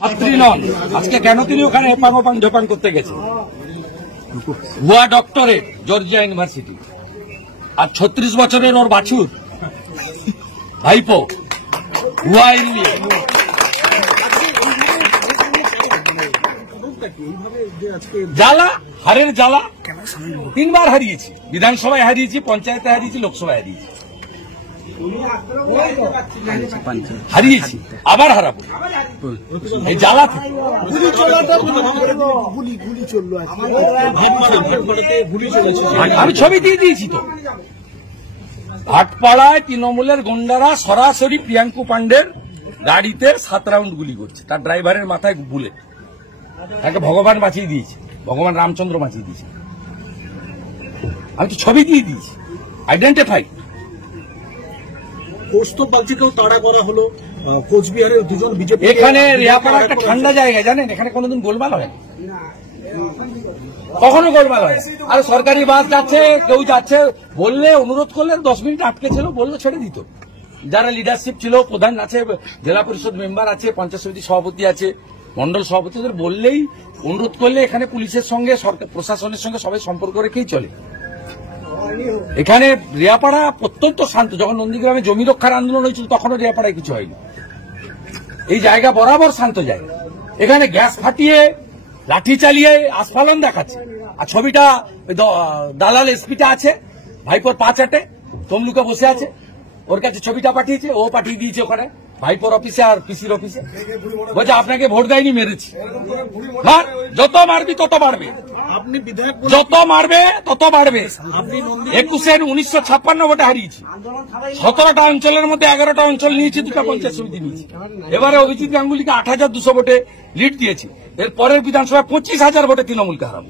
ছাত্রী নন, আজকে কেন তিনি ওখানে এপাং ঝোপাং করতে গেছেন? ভুয়া ডক্টরেট জর্জিয়া ইউনিভার্সিটি, আর 36 বছরের ওর বাছুর ভাইপো ভুয়া ইঞ্জিনিয়ার। জ্বালা, হারের জ্বালা। 3 বার হারিয়েছি, বিধানসভায় হারিয়েছি, পঞ্চায়েতে হারিয়েছি, লোকসভায় হারিয়েছি, হারিয়েছি, আবার হারাবো। এই জ্বালা আমি ছবি দিয়ে দিয়েছি তো। ভাটপাড়ায় তৃণমূলের গুন্ডারা সরাসরি প্রিয়াঙ্কু পান্ডের গাড়িতে 7 রাউন্ড গুলি করছে, তার ড্রাইভারের মাথায় বুলেট। তাকে ভগবান বাঁচিয়ে দিয়েছে, ভগবান রামচন্দ্র বাঁচিয়ে দিয়েছে। আমি তো ছবি দিয়ে দিয়েছি, আইডেন্টিফাইড। কৌস্তব বাগচিকেও তাড়া করা হলো, কোচবিহারের 2 জন বিজেপি। এখানে রিয়াপাড়া একটা ঠান্ডা জায়গা, জানেন, এখানে কোনোদিন গোলমাল হয় না, কখনো গোলমাল হয়। আর সরকারি বাস যাচ্ছে, কেউ যাচ্ছে, বললে, অনুরোধ করলে 10 মিনিট আটকে ছিল, বললে ছেড়ে দিত। যারা লিডারশিপ ছিল, প্রধান আছে, জেলা পরিষদ মেম্বার আছে, পঞ্চায়েত সমিতি সভাপতি আছে, মন্ডল সভাপতিদের বললেই, অনুরোধ করলে এখানে পুলিশের সঙ্গে, সরকার প্রশাসনের সঙ্গে সবাই সম্পর্ক রেখেই চলে। এখানে রিয়াপাড়া অত্যন্ত শান্ত। যখন নন্দীগ্রামে জমি রক্ষার আন্দোলন হয়েছিল তখনও রিয়াপাড়ায় কিছু হয়নি। এই জায়গা বরাবর শান্ত জায়গা। এখানে গ্যাস ফাটিয়ে, লাঠি চালিয়ে আস্ফালন দেখাচ্ছে। আর ছবিটা দালাল এসপিটা আছে, ভাইপোর পা চাটে, তমলুকে বসে আছে, ওর কাছে ছবিটা পাঠিয়েছে, ও পাঠিয়ে দিয়েছে ওখানে ভাইপোর অফিসে আর পিসির অফিসে। বলছে আপনাকে ভোট দেয়নি, মেরেছি। যত মারবি তত বাড়বে, যত মারবে তত বাড়বে। 1956 ভোটে হারিয়েছি, 17টা অঞ্চলের মধ্যে 11টা অঞ্চল নিয়েছি, 2টা পঞ্চায়েত সমিতি নিয়েছি। এবারে অভিজিৎ গাঙ্গুলিকে 8200 ভোটে লিড দিয়েছি। এর পরের বিধানসভায় 25,000 ভোটে তৃণমূলকে হারাবো।